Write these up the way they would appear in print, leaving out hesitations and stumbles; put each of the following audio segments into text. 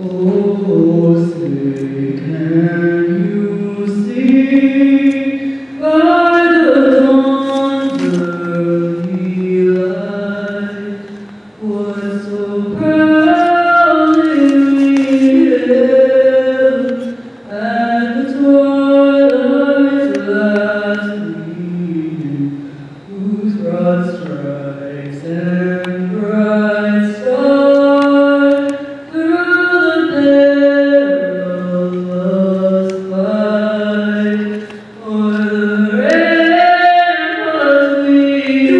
Oh, say can you see by the dawn's early light what so proudly we hailed at the twilight's last gleaming, whose broad stripes and bright stars through the perilous fight o'er the ramparts we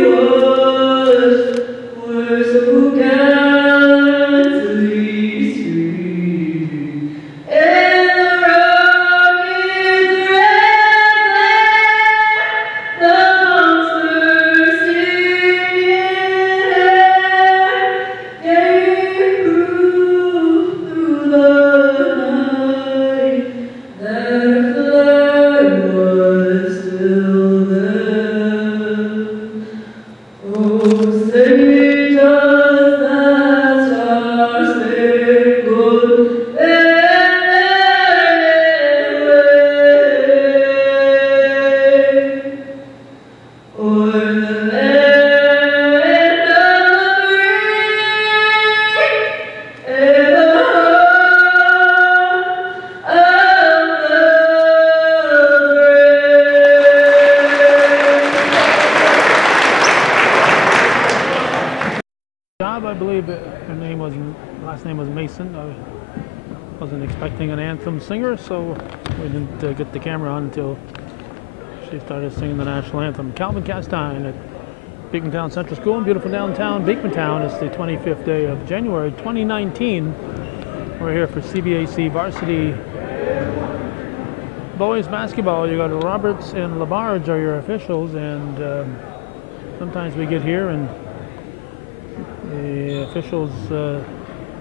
watched were so gallantly streaming, and the rocket's red glare, the monsters singing air, gave proof through the night that our flag was still there. Oh, say does that star-spangled banner wave o'er the land of the free and the home of the Job, I believe her name was, last name was Mason. I wasn't expecting an anthem singer, so we didn't get the camera on until she started singing the national anthem. Calvin Castine at Beekmantown Central School in beautiful downtown Beekmantown. It's the 25th day of January 2019. We're here for CBAC varsity boys basketball. You got Roberts and Labarge are your officials, and sometimes we get here and the officials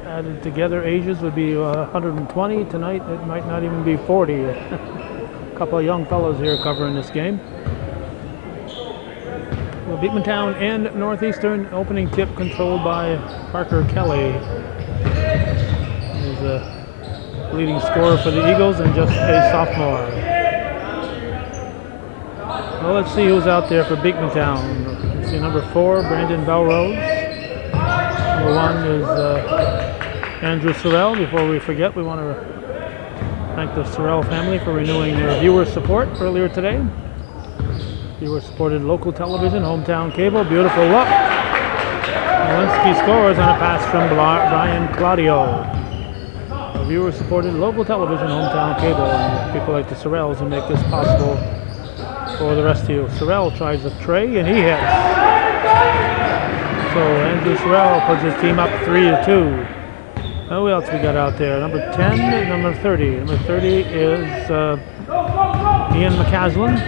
added together ages would be 120. Tonight it might not even be 40. A couple of young fellows here covering this game. Well, Beekmantown and Northeastern, opening tip controlled by Parker Kelly. He's a leading scorer for the Eagles and just a sophomore. Well, let's see who's out there for Beekmantown. Let's see, number 4, Brandon Belrose. Number 1 is Andrew Sorrell. Before we forget, we want to thank the Sorrell family for renewing their viewer support earlier today. Viewer supported local television, hometown cable. Beautiful look. Malinsky scores on a pass from Brian Claudio. Viewer supported local television, hometown cable, and people like the Sorrells who make this possible for the rest of you. Sorrell tries a tray and he hits. So Andrew Sorrell puts his team up 3-2. Now who else we got out there? Number 10 and number 30. Number 30 is Ian McCaslin.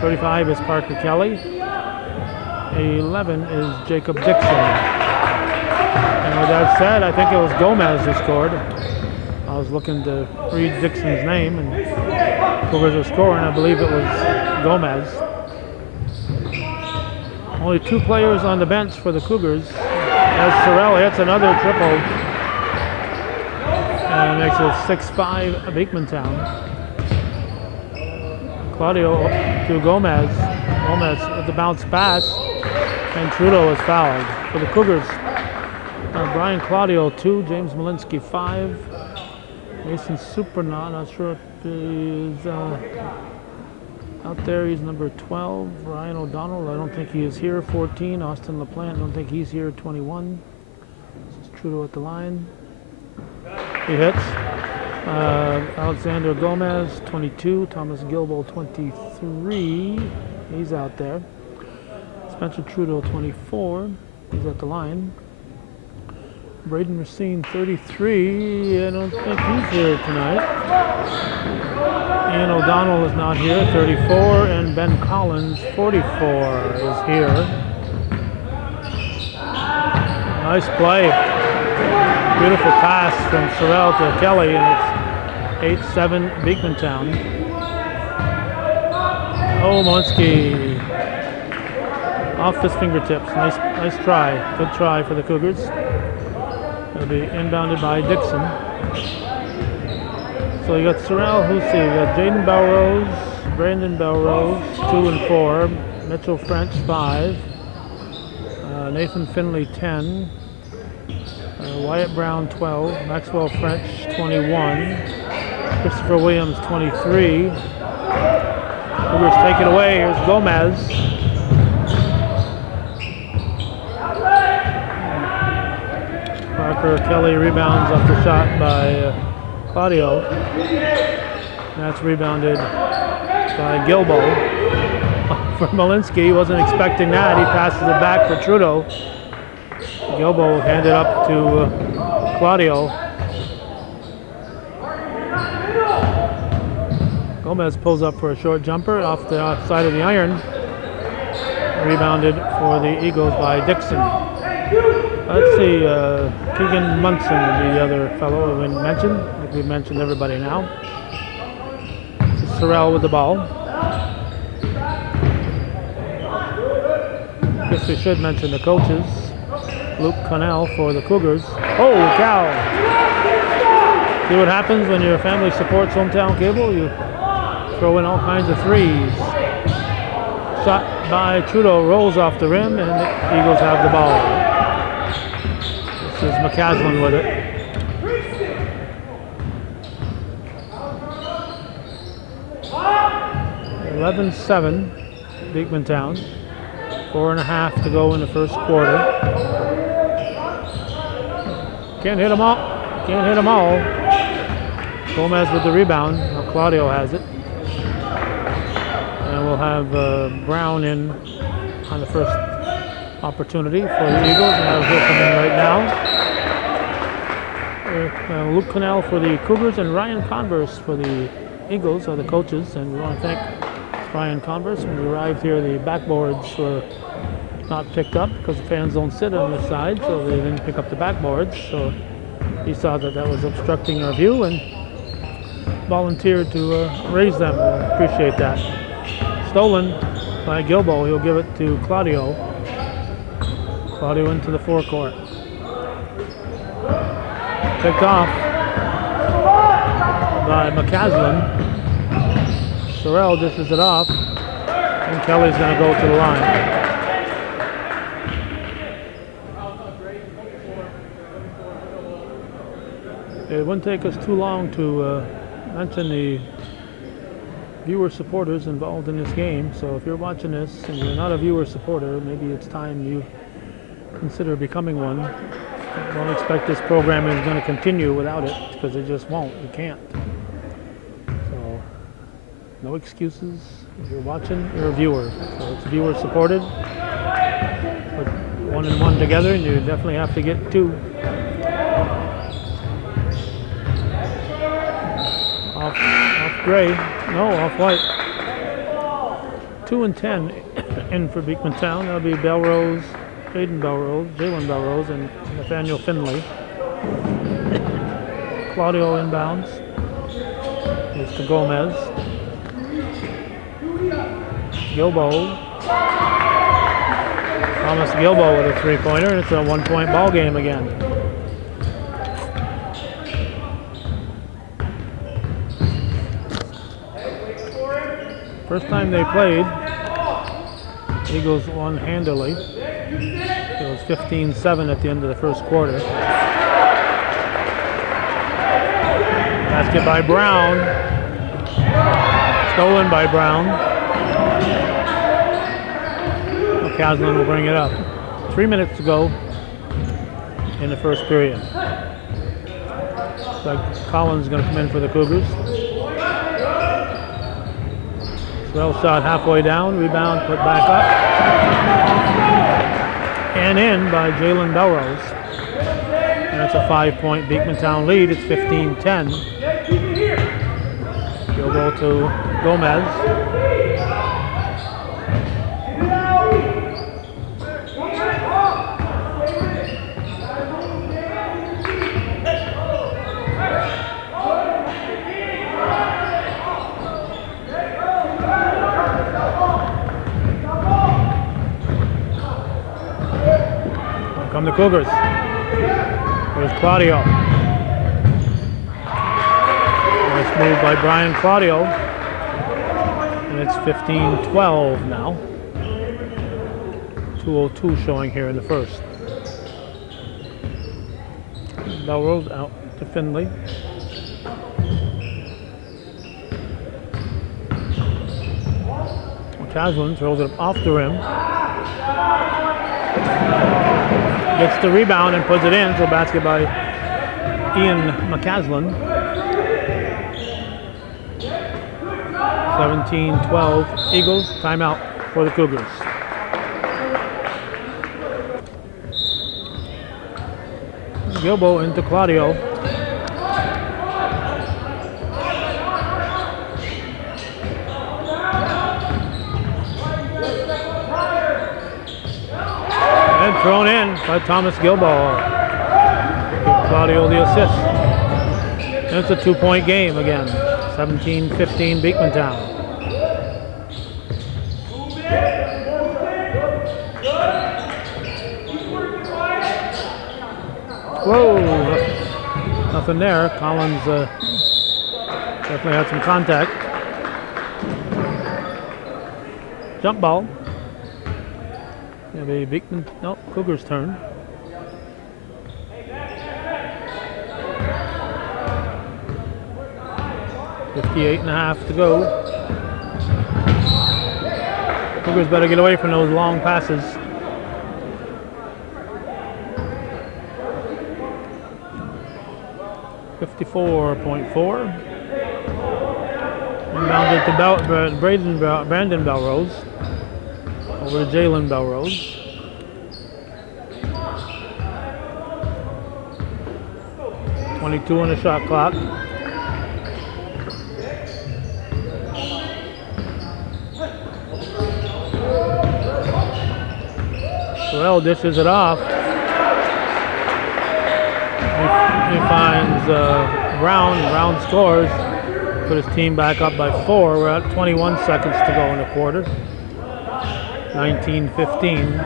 35 is Parker Kelly. 11 is Jacob Dixon. And with that said, I think it was Gomez who scored. I was looking to read Dixon's name and Cougars were scoring. I believe it was Gomez. Only 2 players on the bench for the Cougars. As Sorrell hits another triple and makes it 6-5 Beekmantown. Claudio to Gomez. Gomez with the bounce pass, and Trudeau is fouled for the Cougars. Brian Claudio 2, James Malinsky 5, Mason Supernaut, not sure if he's out there. He's number 12. Ryan O'Donnell, I don't think he is here. 14. Austin LaPlante, I don't think he's here. 21. This is Trudeau at the line. He hits. Alexander Gomez, 22. Thomas Gilbo, 23. He's out there. Spencer Trudeau, 24. He's at the line. Braden Racine, 33. I don't think he's here tonight. Ian O'Donnell is not here, 34, and Ben Collins, 44, is here. Nice play. Beautiful pass from Sorrell to Kelly, and it's 8-7 Beekmantown. Oh, Monsky. Off his fingertips. Nice try. Good try for the Cougars. It'll be inbounded by Dixon. So you got Sorrell, who's see? You got Jaden Belrose, Brandon Belrose, 2 and 4, Mitchell French 5, Nathan Finley 10, Wyatt Brown 12, Maxwell French 21, Christopher Williams 23. Cougars take it away. Here's Gomez. Parker Kelly rebounds off the shot by Claudio. That's rebounded by Gilbo. For Malinsky, he wasn't expecting that. He passes it back for Trudeau. Gilbo handed up to Claudio. Gomez pulls up for a short jumper off the side of the iron. Rebounded for the Eagles by Dixon. Let's see, Keegan Munson would be the other fellow we mentioned. I think we've mentioned everybody now. This is Sorrell with the ball. I guess we should mention the coaches. Luke Connell for the Cougars. Oh, cow! See what happens when your family supports hometown cable? You throw in all kinds of threes. Shot by Trudeau, rolls off the rim, and the Eagles have the ball. This is McCaslin with it. 11-7, Beekmantown. 4.5 to go in the first quarter. Can't hit them all. Can't hit them all. Gomez with the rebound. Now Claudio has it. And we'll have Brown in on the first opportunity for the Eagles. And that'll hit them in right now. Luke Connell for the Cougars and Ryan Converse for the Eagles are the coaches. And we want to thank Ryan Converse. When we arrived here, the backboards were not picked up because the fans don't sit on this side, so they didn't pick up the backboards. So he saw that that was obstructing our view and volunteered to raise them. Appreciate that. Stolen by Gilbo. He'll give it to Claudio. Claudio into the forecourt. Picked off by McCaslin. Sorrell dishes it off, and Kelly's going to go to the line. It wouldn't take us too long to mention the viewer supporters involved in this game. So if you're watching this and you're not a viewer supporter, maybe it's time you consider becoming one. Don't expect this programming is going to continue without it, because it just won't. You can't. So no excuses. If you're watching, you're a viewer. So it's viewer supported. Put 1 and 1 together, and you definitely have to get 2. Off gray, no, off white. 2 and 10 in for Beekmantown. That'll be Belrose, Jalen Belrose, and Nathaniel Finley. Claudio inbounds. It's to Gomez. Gilbo. Thomas Gilbo with a 3-pointer, and it's a 1-point ball game again. First time they played, Eagles won handily. It was 15-7 at the end of the first quarter. Basket by Brown. Stolen by Brown. McCaslin will bring it up. 3 minutes to go in the first period. Doug Collins is going to come in for the Cougars. Well shot halfway down, rebound put back up. And in by Jalen Belrose. And it's a 5-point Beekmantown lead. It's 15-10. Gilbo to Gomez. Come the Cougars. There's Claudio. Nice move by Brian Claudio. And it's 15-12 now. 2:02 showing here in the first. Belrose out to Finley. Caslin throws it off the rim. Gets the rebound and puts it in. So basket by Ian McCaslin. 17-12 Eagles. Timeout for the Cougars. Gilbo into Claudio. And thrown in by Thomas Gilbo. Give Claudio the assist. And it's a 2-point game again. 17-15 Beekmantown. Whoa, nothing there. Collins definitely had some contact. Jump ball. Gonna be Beekman, no, Cougars' turn. .58.5 to go. Cougars better get away from those long passes. .54.4. Inbounded to Brandon Belrose. Over to Jalen Belrose. .22 on the shot clock. Well, dishes it off. He finds Brown. Brown scores. Put his team back up by 4. We're at 21 seconds to go in the quarter. 19-15.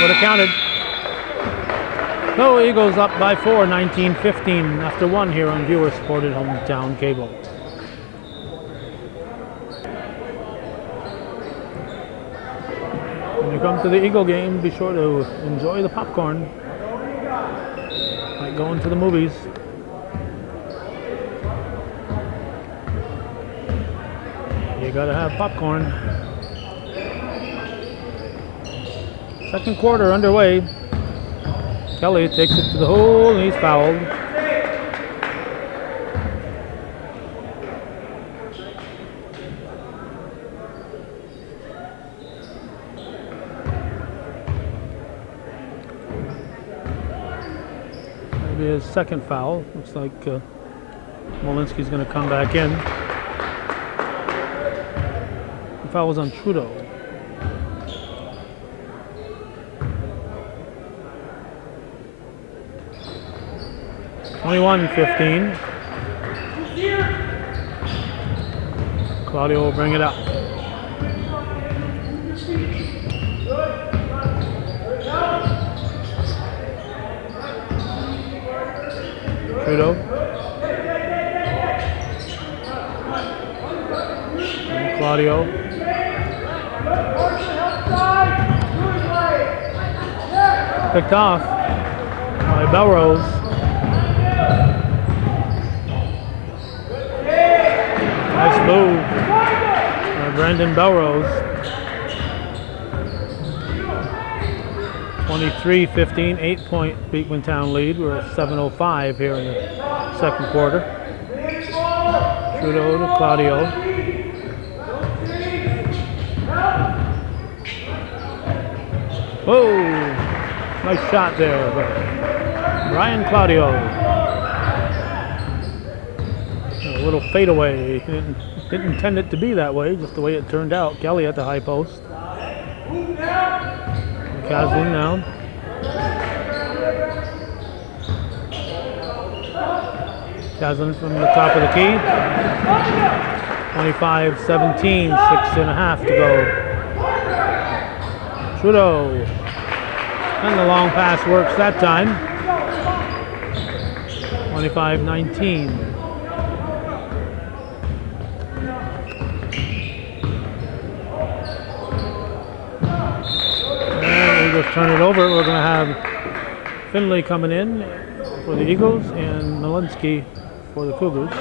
Would have counted. So Eagles up by 4, 19-15 after 1 here on viewer-supported hometown cable. When you come to the Eagle game, be sure to enjoy the popcorn. Like going to the movies. You gotta have popcorn. Second quarter underway. Kelly takes it to the hole and he's fouled. Maybe his second foul. Looks like Molinsky's going to come back in. The foul was on Trudeau. .21-15. Claudio will bring it up. Trudeau. And Claudio. Picked off by Belrose. Nice move by Brandon Belrose. 23-15, 8-point Beekmantown lead. We're at 7:05 here in the second quarter. Trudeau to Claudio. Whoa! Nice shot there by Brian Claudio. A little fadeaway. Didn't intend it to be that way, just the way it turned out. Kelly at the high post. Caslin now. Caslin from the top of the key. 25-17, 6.5 to go. Trudeau. And the long pass works that time. 25-19. And we just turn it over. We're going to have Finley coming in for the Eagles and Malinsky for the Cougars.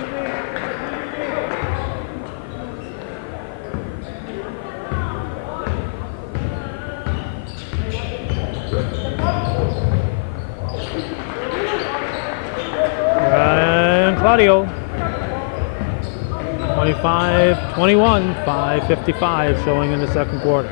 And Claudio. 25-21, 5:55 showing in the second quarter.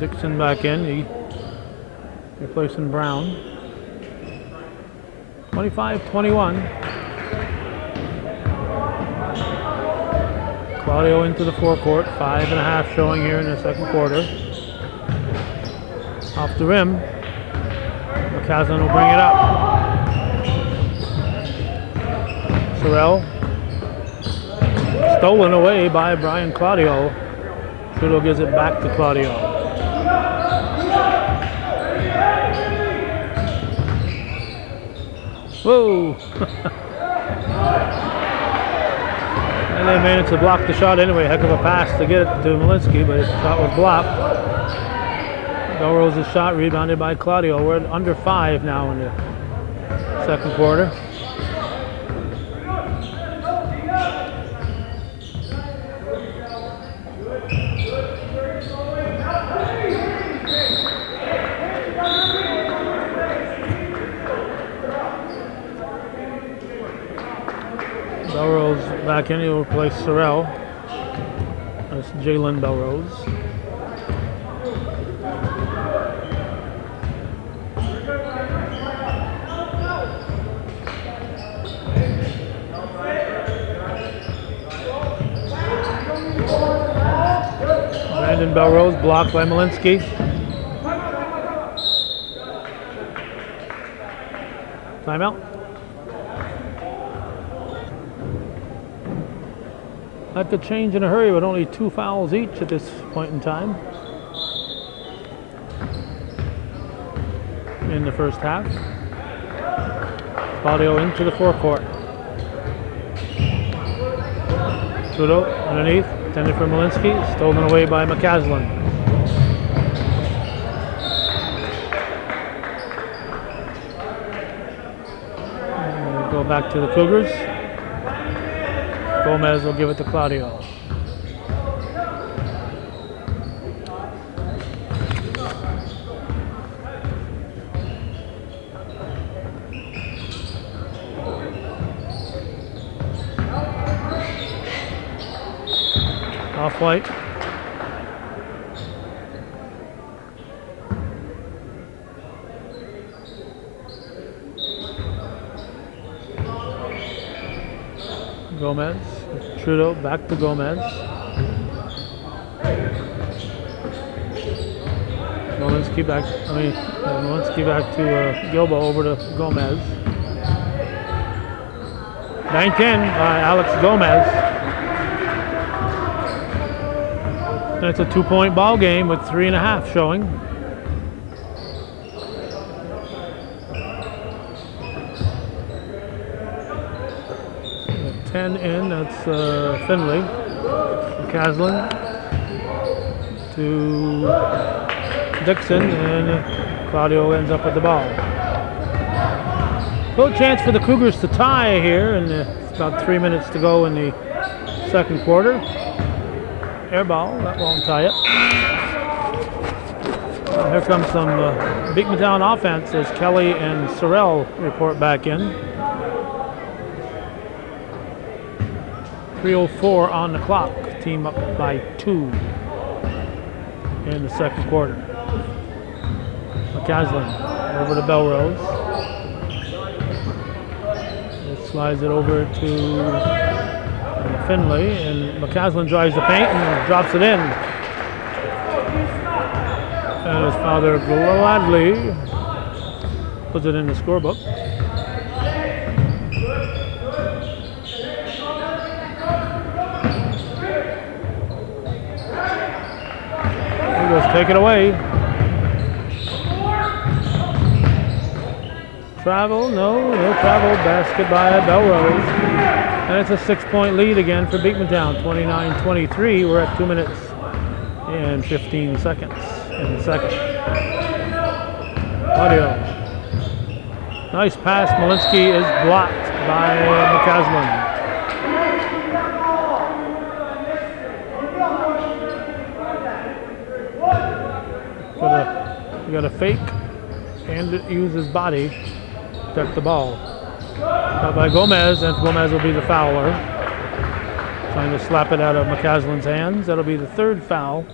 Dixon back in, he replacing Brown. 25-21. Claudio into the forecourt, 5.5 showing here in the second quarter. Off the rim, McCaslin will bring it up. Sorrell, stolen away by Brian Claudio. Trudeau gives it back to Claudio. Whoa! And they managed to block the shot anyway. Heck of a pass to get it to Malinsky, but his shot was blocked. Belrose's shot rebounded by Claudio. We're at under 5 now in the second quarter. Belrose back in, he'll replace Sorrell. That's Jalen Belrose. Brandon Belrose blocked by Malinsky. Timeout. That could change in a hurry with only 2 fouls each at this point in time in the first half. Claudio into the forecourt. Trudeau underneath, intended for Malinsky, stolen away by McCaslin. And go back to the Cougars. Gomez will give it to Claudio. Off-white. Gomez, Trudeau back to Gomez. Malinsky back to Gilbo, over to Gomez. Banked in by Alex Gomez. And it's a 2-point ball game with 3.5 showing. 10 in, that's Finley. Caslin to Dixon, and Claudio ends up with the ball. Little chance for the Cougars to tie here, and it's about 3 minutes to go in the second quarter. Air ball, that won't tie it. Here comes some Beekmantown offense as Kelly and Sorrell report back in. 3:04 on the clock. Team up by 2 in the second quarter. McCaslin over to Belrose. It slides it over to Finley, and McCaslin drives the paint and drops it in. And his father gladly puts it in the scorebook. Eagles take it away. Travel, no travel. Basket by Belrose. And it's a 6-point lead again for Beekmantown. 29-23. We're at 2 minutes and 15 seconds in the second. Audio. Nice pass. Malinsky is blocked by McCaslin. Got a fake and use his body to protect the ball. Got by Gomez, and Gomez will be the fouler. Trying to slap it out of McCaslin's hands. That'll be the third foul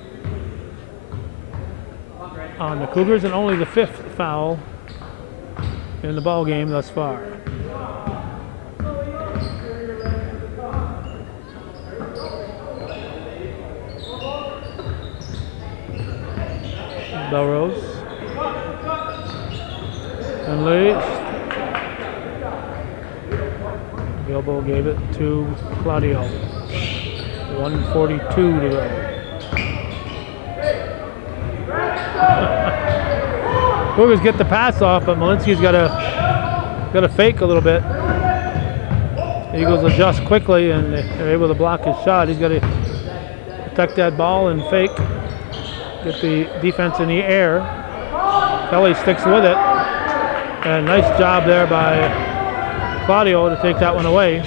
on the Cougars, and only the 5th foul in the ball game thus far. Belrose. Finley. Gilbo gave it to Claudio. 1:42 to go. Cougars get the pass off, but Malinsky's got to fake a little bit. Eagles adjust quickly, and they're able to block his shot. He's got to protect that ball and fake. Get the defense in the air. Kelly sticks with it. And nice job there by Claudio to take that one away.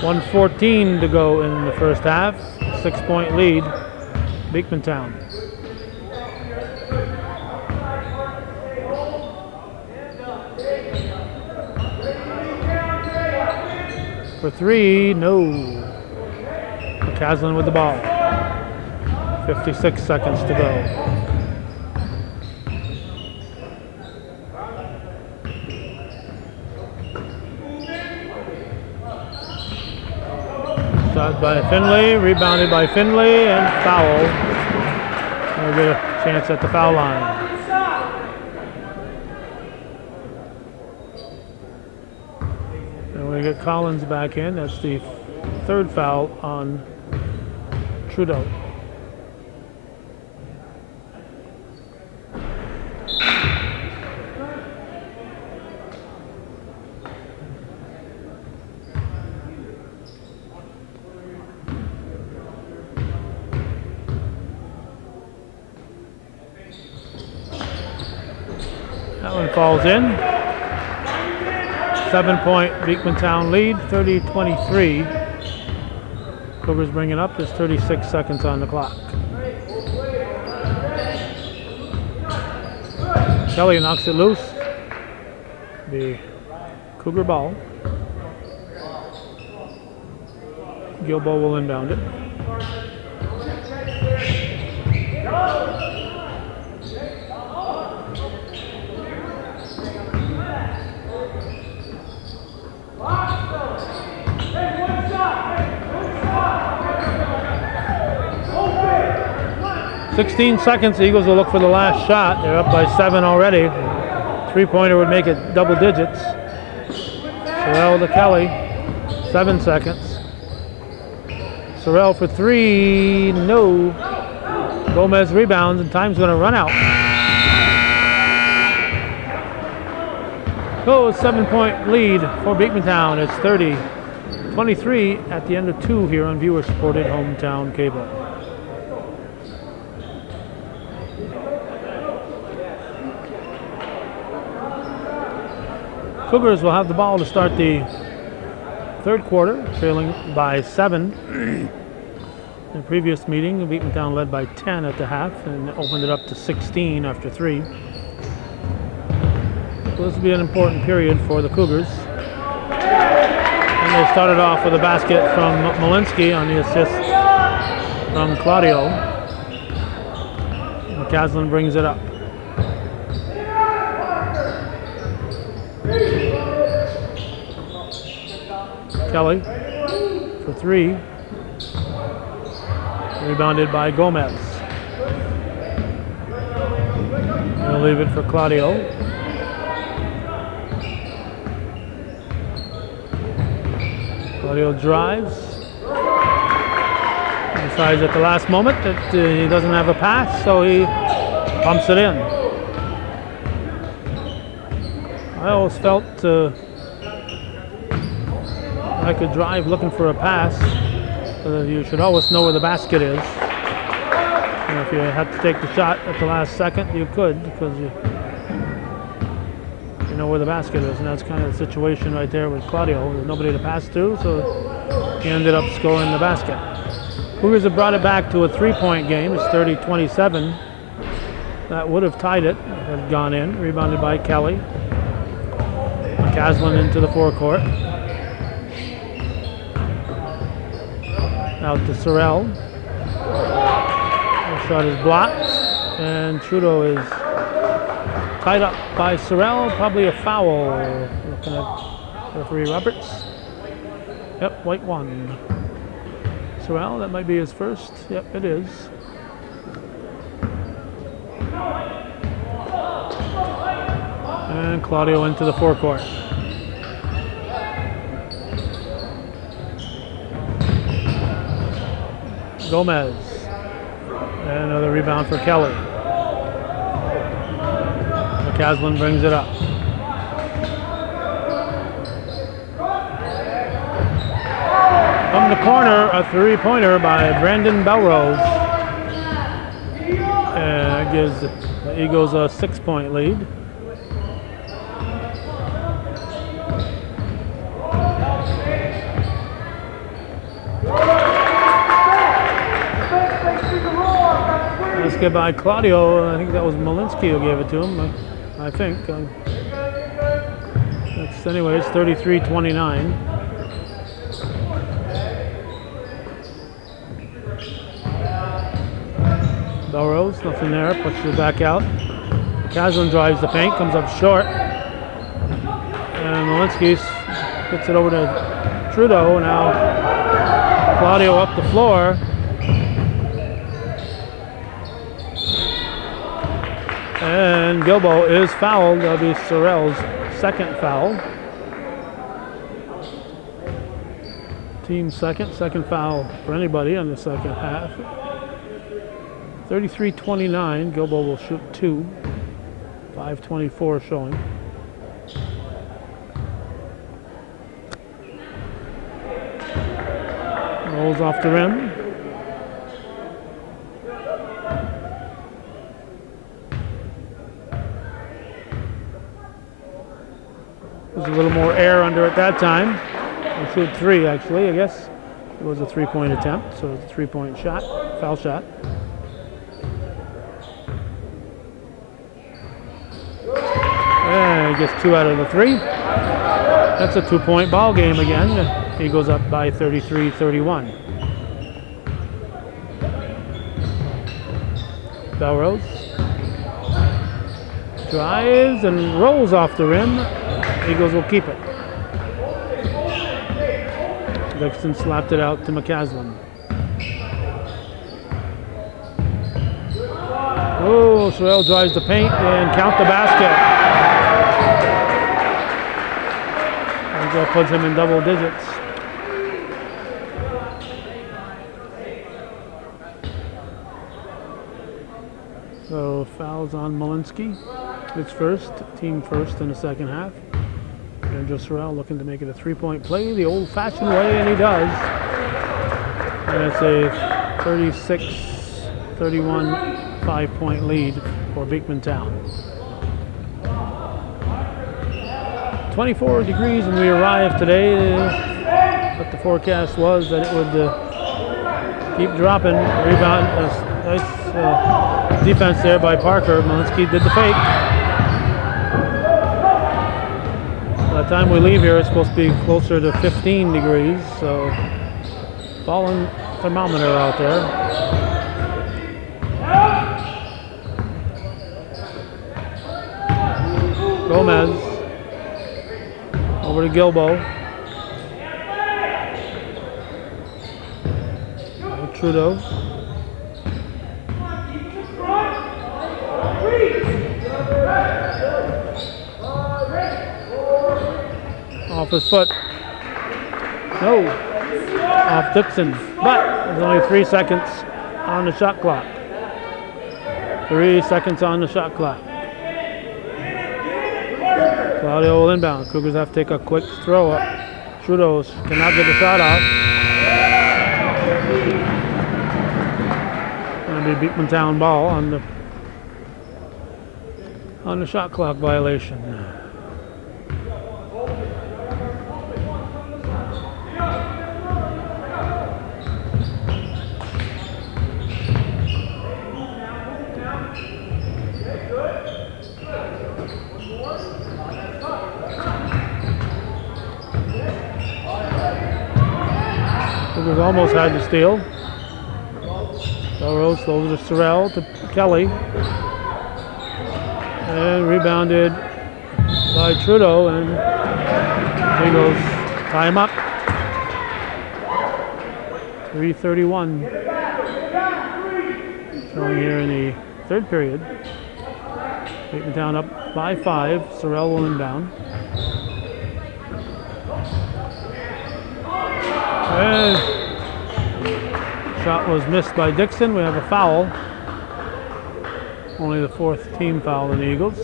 1:14 to go in the first half. 6-point lead, Beekmantown. For 3, no. McCaslin with the ball. 56 seconds to go. Shot by Finley, rebounded by Finley, and foul. We'll get a chance at the foul line. And we get Collins back in. That's the 3rd foul on Trudeau. That one falls in. 7-point Beekmantown lead, 30-23. Cougars bring it up. There's 36 seconds on the clock. Kelly knocks it loose. The Cougar ball. Gilbo will inbound it. "16 seconds, the Eagles will look for the last shot. They're up by 7 already. 3-pointer would make it double digits. Sorrell to Kelly, 7 seconds. Sorrell for 3, no. Gomez rebounds, and time's going to run out. So, 7-point lead for Beekmantown. It's 30-23 at the end of 2 here on viewer-supported hometown cable. Cougars will have the ball to start the 3rd quarter, trailing by 7. In the previous meeting, Beekmantown led by 10 at the half and opened it up to 16 after 3. So this will be an important period for the Cougars. And they started off with a basket from Malinsky on the assist from Claudio. McCaslin brings it up. Kelly for 3. Rebounded by Gomez. They'll leave it for Claudio. Claudio drives. Decides at the last moment that he doesn't have a pass, so he pumps it in. I always felt I could drive looking for a pass. You should always know where the basket is. And if you had to take the shot at the last second, you could, because you know where the basket is. And that's kind of the situation right there with Claudio. There's nobody to pass to, so he ended up scoring the basket. Cougars have brought it back to a 3-point game. It's 30-27. That would have tied it, had gone in. Rebounded by Kelly. McCaslin into the forecourt. Out to Sorrell. The shot is blocked, and Trudeau is tied up by Sorrell. Probably a foul. Looking at referee Roberts. Yep, white one. Sorrell, that might be his first. Yep, it is. And Claudio into the forecourt. Gomez. And another rebound for Kelly. McCaslin brings it up. From the corner, a 3-pointer by Brandon Belrose. And gives the Eagles a 6-point lead. Basket by Claudio. I think that was Malinsky who gave it to him. I think. That's anyways 33-29. Belrose, nothing there. Pushes it back out. Caslin drives the paint, comes up short, and Malinsky gets it over to Trudeau. Now Claudio up the floor. And Gilbo is fouled. That'll be Sorrell's second foul. Team second foul for anybody in the second half. 33-29. Gilbo will shoot 2. 5:24 showing. Rolls off the rim. There's a little more air under it that time. We'll shoot 3 actually, I guess. It was a 3-point attempt, so it's a 3-point shot, foul shot. And he gets 2 out of the 3. That's a 2-point ball game again. He goes up by 33-31. Belrose drives and rolls off the rim. Eagles will keep it. Dixon slapped it out to McCaslin. Oh, Sorrell drives the paint and count the basket. And that puts him in double digits. So fouls on Malinsky. It's first, team first in the second half. Andrew Sorrell looking to make it a 3-point play the old-fashioned way, and he does. And it's a 36-31 5-point lead for Beekmantown. 24 degrees when we arrived today, but the forecast was that it would keep dropping. Rebound. Nice defense there by Parker. Malinsky did the fake. By the time we leave here, it's supposed to be closer to 15 degrees, so falling thermometer out there. Gomez over to Gilbo. Trudeau. Off his foot. No. Off Dixon. But there's only 3 seconds on the shot clock. 3 seconds on the shot clock. Claudio will inbound. Cougars have to take a quick throw up. Trudeau cannot get the shot off. Going to be Beekmantown ball on the shot clock violation. Cougars almost had the steal. Belrose over to Sorrell to Kelly. And rebounded by Trudeau, and Eagles tie him up. 3:31 showing here in the third period. Beekmantown up by 5. Sorrell will inbound. And shot was missed by Dixon. We have a foul. Only the 4th team foul in the Eagles.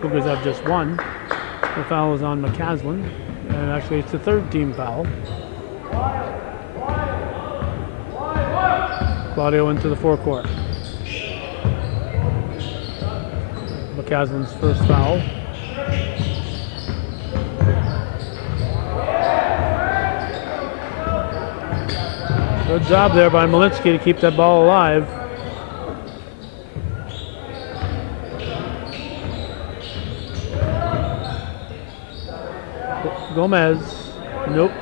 Cougars have just 1. The foul is on McCaslin. And actually it's the 3rd team foul. Claudio into the forecourt. McCaslin's first foul. Good job there by Malinsky to keep that ball alive. Gomez, nope.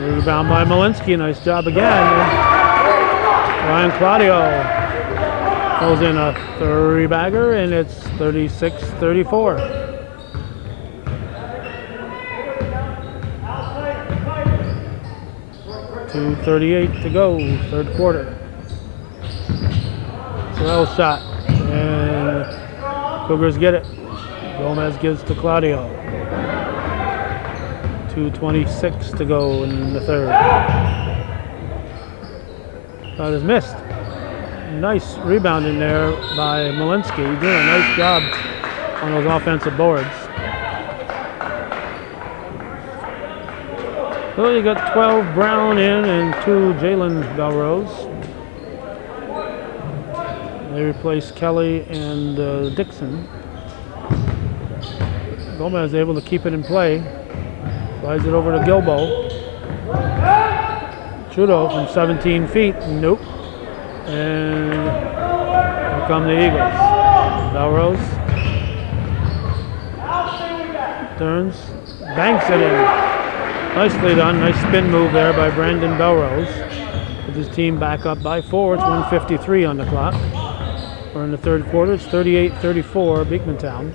Rebound by Malinsky, nice job again. Ryan Claudio goes in a 3-bagger, and it's 36-34. .238 to go, third quarter. Sorrell shot, and Cougars get it. Gomez gives to Claudio. 2:26 to go in the third. Shot is missed. Nice rebound in there by Malinsky. Doing a nice job on those offensive boards. So you got 12 Brown in and 2 Jalen Belrose. They replace Kelly and Dixon. Gomez able to keep it in play. Slides it over to Gilbo. Trudeau from 17 feet. Nope. And here come the Eagles. Belrose turns, banks it in. Nicely done. Nice spin move there by Brandon Belrose. With his team back up by 4. It's 1:53 on the clock. We're in the third quarter. It's 38-34 Beekmantown.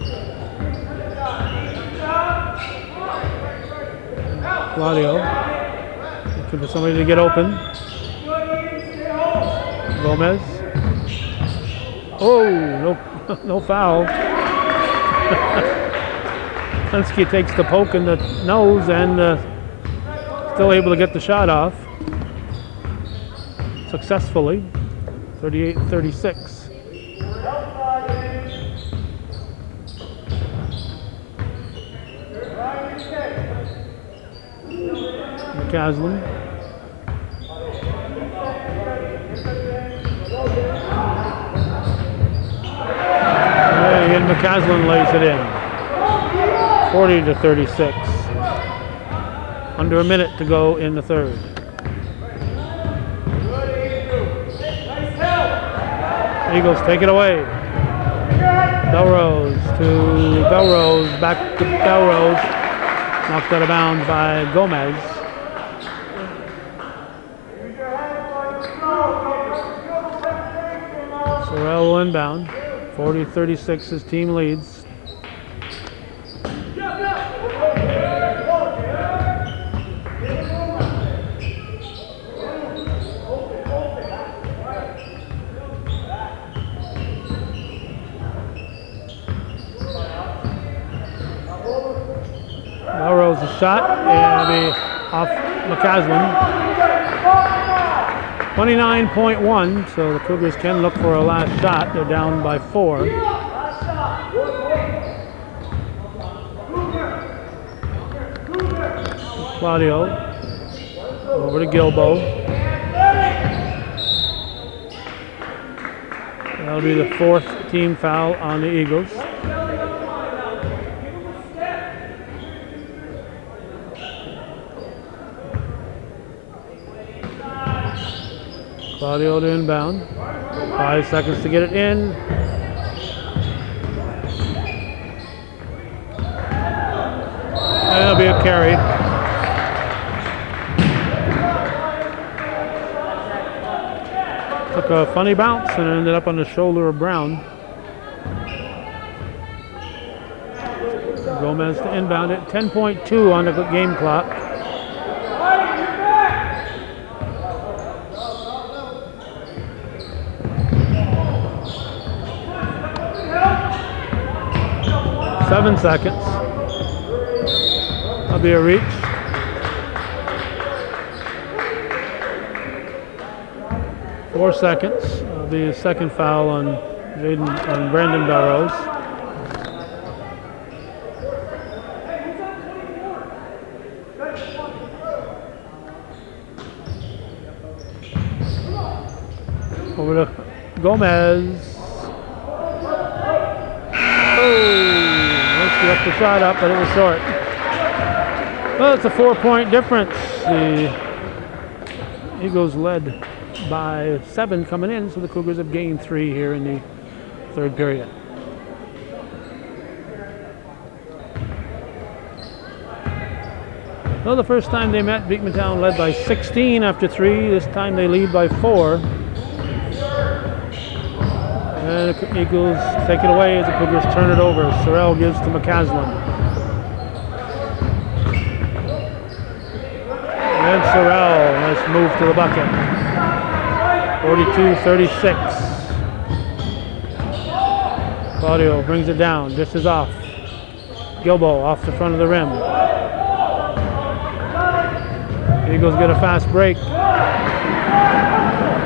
Claudio looking for somebody to get open. Gomez. Oh, no foul. Malinsky takes the poke in the nose and still able to get the shot off successfully. 38-36. McCaslin. And McCaslin lays it in. 40-36. Under a minute to go in the third. Eagles take it away. Belrose to Belrose, back to Belrose. Knocked out of bounds by Gomez. Sorrell will inbound. 40-36, his team leads. Melrose a shot, and it'll be off McCaslin. 29.1, so the Cougars can look for a last shot. They're down by 4. Claudio over to Gilbo. That'll be the 4th team foul on the Eagles. Claudio to inbound. 5 seconds to get it in. And it'll be a carry. Took a funny bounce and ended up on the shoulder of Brown. Gomez to inbound it. 10.2 on the game clock. Seven seconds. That'll be a reach. Four seconds. That'll be a second foul on Brandon Belrose. Over to Gomez. Left the shot up, but it was short. Well, it's a 4-point difference. The Eagles led by 7 coming in, so the Cougars have gained 3 here in the 3rd period. Well, the first time they met, Beekmantown led by 16 after 3. This time they lead by 4. And the Eagles take it away as the Cougars turn it over. Sorrell gives to McCaslin. And Sorrell, nice move to the bucket. 42-36. Claudio brings it down, dishes off. Gilbo off the front of the rim. Eagles get a fast break.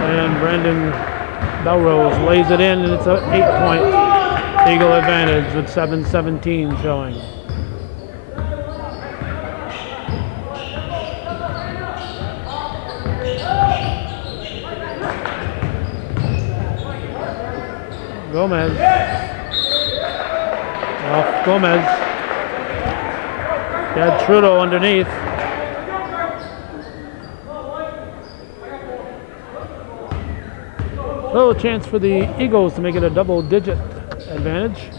And Brandon Belrose lays it in, and it's an 8-point Eagle advantage with 7:17 showing. Gomez. Off Gomez. Had Trudeau underneath. Little chance for the Eagles to make it a double-digit advantage.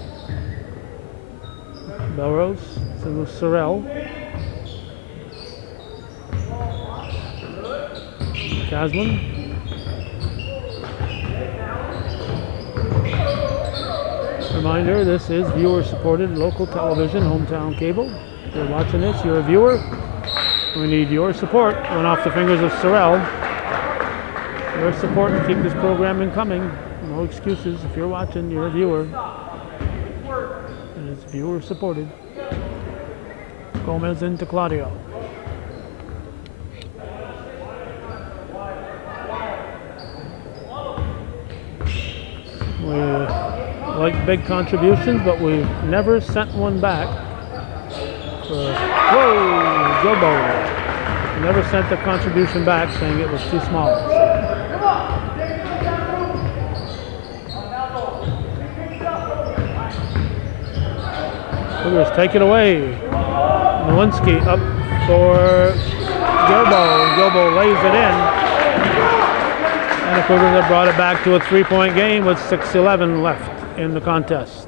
Belrose to Sorrell. Caslin. Reminder, this is viewer-supported local television, hometown cable. If you're watching this, you're a viewer. We need your support. Went off the fingers of Sorrell. Your support to keep this programming coming. No excuses. If you're watching, you're a viewer. And it's viewer supported. Gomez into Claudio. We like big contributions, but we've never sent one back. Whoa, Gilbo. We never sent the contribution back saying it was too small. Cougars take it away. Nowinski up for Gilbo. Gilbo lays it in. And The Cougars have brought it back to a 3-point game with 6:11 left in the contest.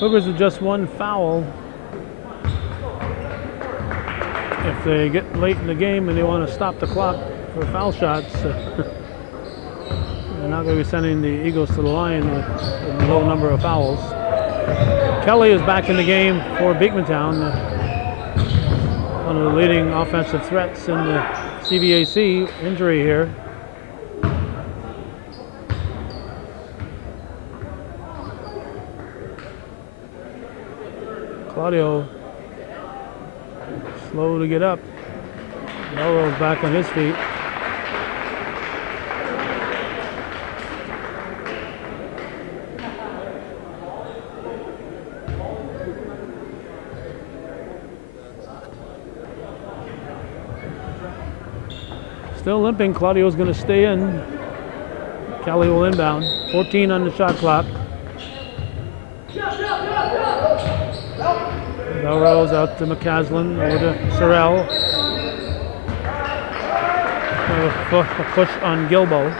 Cougars with just one foul. If they get late in the game and they want to stop the clock for foul shots, they're not going to be sending the Eagles to the line with a low number of fouls. Kelly is back in the game for Beekmantown, one of the leading offensive threats in the CVAC. Injury here. Claudio slow to get up. Melrose back on his feet. Still limping. Claudio's going to stay in. Kelly will inbound. 14 on the shot clock. Melrose out to McCaslin, over to Sorrell. A push on Gilbo.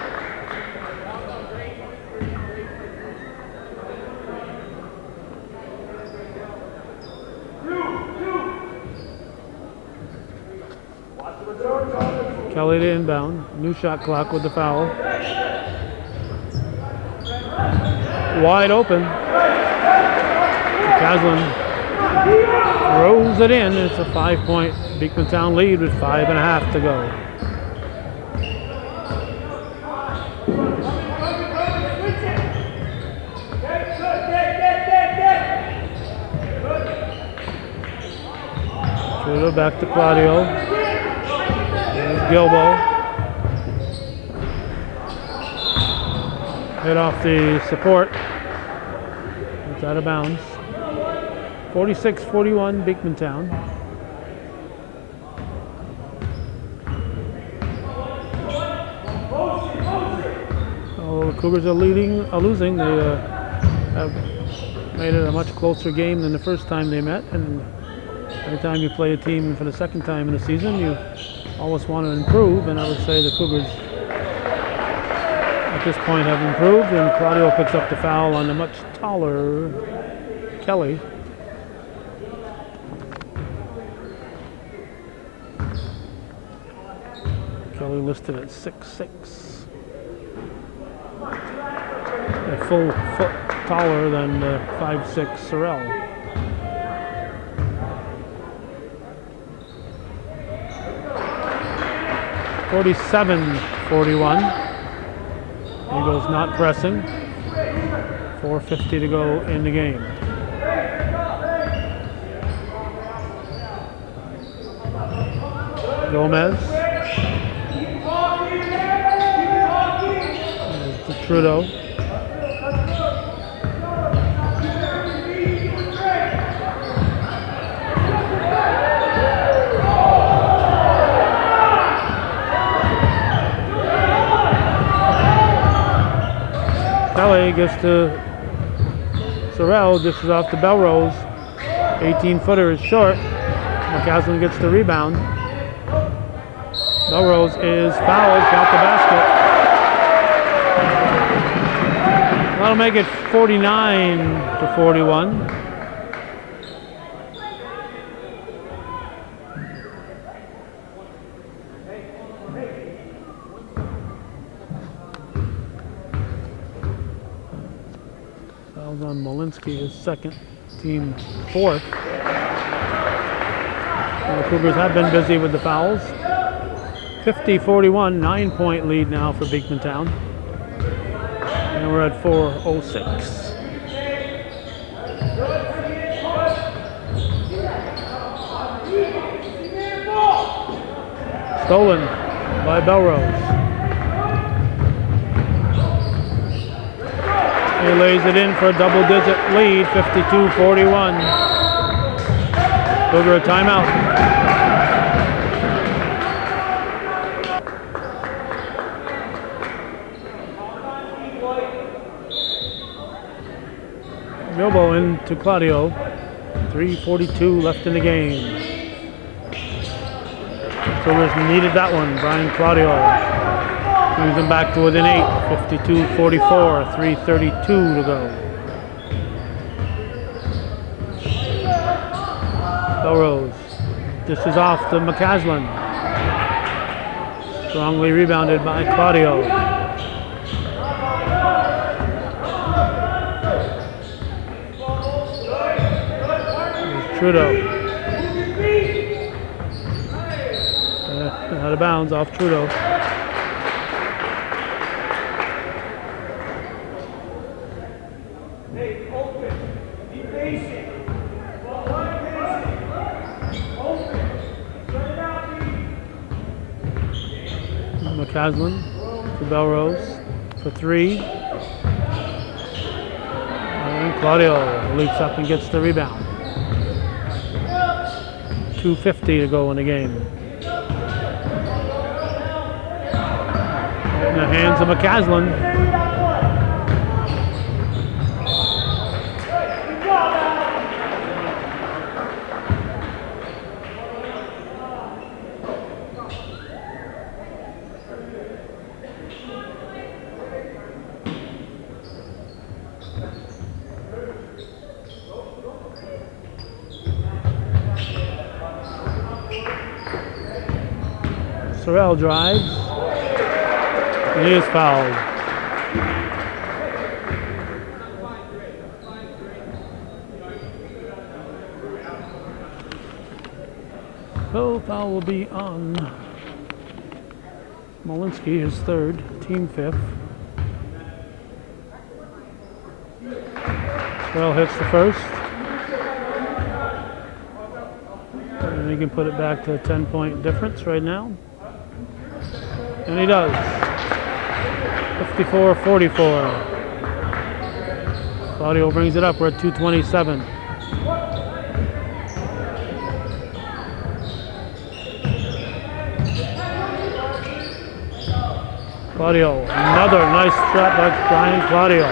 Kelly to inbound. New shot clock with the foul. Wide open. McCaslin throws it in. It's a 5-point Beekmantown lead with 5.5 to go. Trudeau back to Claudio. There's Gilbo. Hit off the support. It's out of bounds. 46-41 Beekmantown. Oh, the Cougars are losing. They have made it a much closer game than the first time they met. And every time you play a team for the second time in the season, you always want to improve. And I would say the Cougars at this point have improved. And Claudio picks up the foul on the much taller Kelly. Kelly listed at 6'6". A full foot taller than 5'6" Sorrell. (47-41). Eagles not pressing. 4:50 to go in the game. Gomez. Trudeau. Kelly gets to Sorrell, dishes off to Belrose. 18-footer is short. McCaslin gets the rebound. Belrose is fouled, got the basket. That'll make it 49-41. Fouls on Molinsky, his second, team fourth. And the Cougars have been busy with the fouls. 50-41, 9-point lead now for Beekmantown. And we're at 4:06. Stolen by Belrose. He lays it in for a double-digit lead, 52-41. Cougar a timeout. Gilbo into Claudio. 3:42 left in the game. Cougars needed that one. Brian Claudio brings them back to within 8. 52-44, 3:32 to go. Belrose. This is off to McCaslin. Strongly rebounded by Claudio. There's Trudeau. Out of bounds off Trudeau. McCaslin to Belrose for 3. And Claudio leaps up and gets the rebound. 2:50 to go in the game. In the hands of McCaslin. Sorrell drives. And he is fouled. So foul will be on Molinsky, his 3rd, team 5th. Sorrell hits the 1st. And he can put it back to a 10-point difference right now. And he does. 54-44. Claudio brings it up. We're at 2:27. Claudio, another nice shot by Brian Claudio.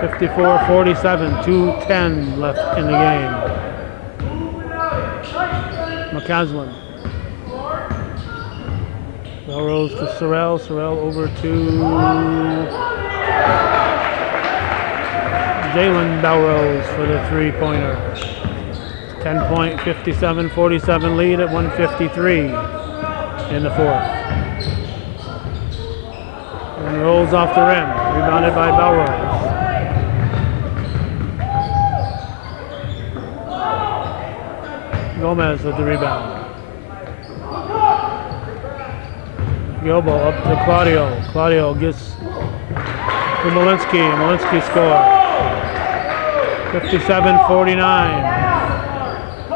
54-47, 2:10 left in the game. McCaslin. Belrose to Sorrell. Sorrell over to Jalen Belrose for the 3-pointer. 10-point, 57-47 lead at 1:53 in the 4th. And rolls off the rim, rebounded by Belrose. Gomez with the rebound. Gilbo up to Claudio. Claudio gets to Molinsky, and Molinsky scores. 57-49.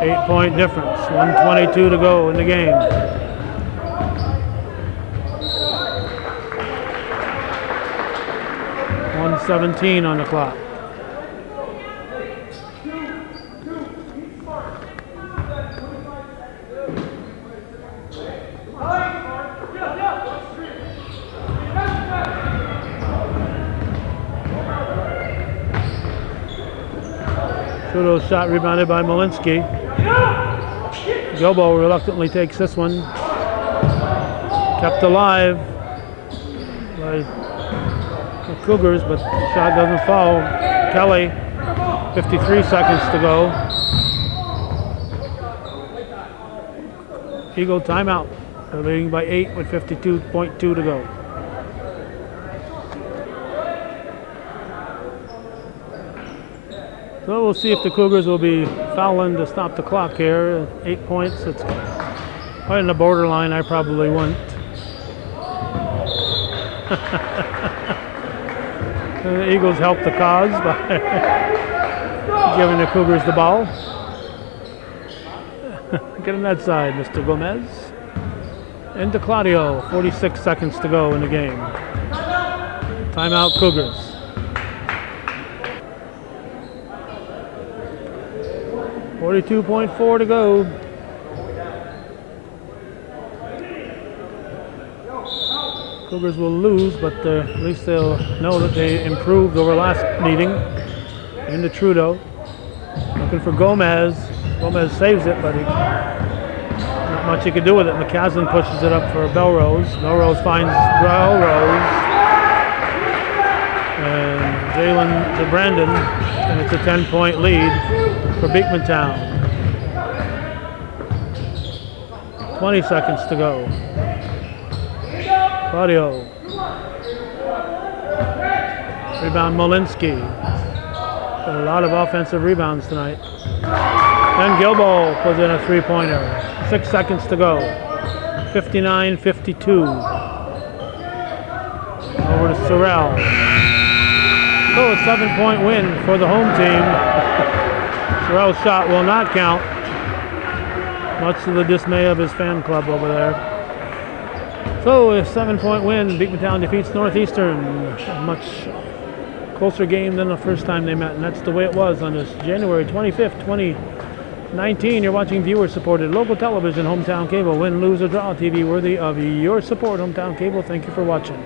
8-point difference. 1:22 to go in the game. .17 on the clock. Trudeau's shot rebounded by Molinsky. Gilbo reluctantly takes this one. Kept alive by the Cougars, but the shot doesn't fall. Kelly, 53 seconds to go. Eagle timeout. They're leading by 8 with 52.2 to go. So we'll see if the Cougars will be fouling to stop the clock here. 8 points. It's right in the borderline. I probably wouldn't. The Eagles help the cause by giving the Cougars the ball. Get on that side, Mr. Gomez. Into Claudio. 46 seconds to go in the game. Timeout, Cougars. .4 to go. Cougars will lose, but at least they'll know that they improved over last meeting into Trudeau. Looking for Gomez. Gomez saves it, but not much he could do with it. McCaslin pushes it up for Belrose. Belrose finds Belrose. And Jalen to Brandon. And it's a 10-point lead for Beekmantown. 20 seconds to go. Claudio. Rebound Molinsky. Got a lot of offensive rebounds tonight. And Gilbo puts in a three-pointer. 6 seconds to go. 59-52. Over to Sorrell. So a 7-point win for the home team. Sorrell's shot will not count, much to the dismay of his fan club over there. So a 7-point win. Beekmantown defeats Northeastern. A much closer game than the first time they met, and that's the way it was on this January 25th, 2019. You're watching viewer-supported local television, Hometown Cable. Win, lose, or draw TV worthy of your support. Hometown Cable, thank you for watching.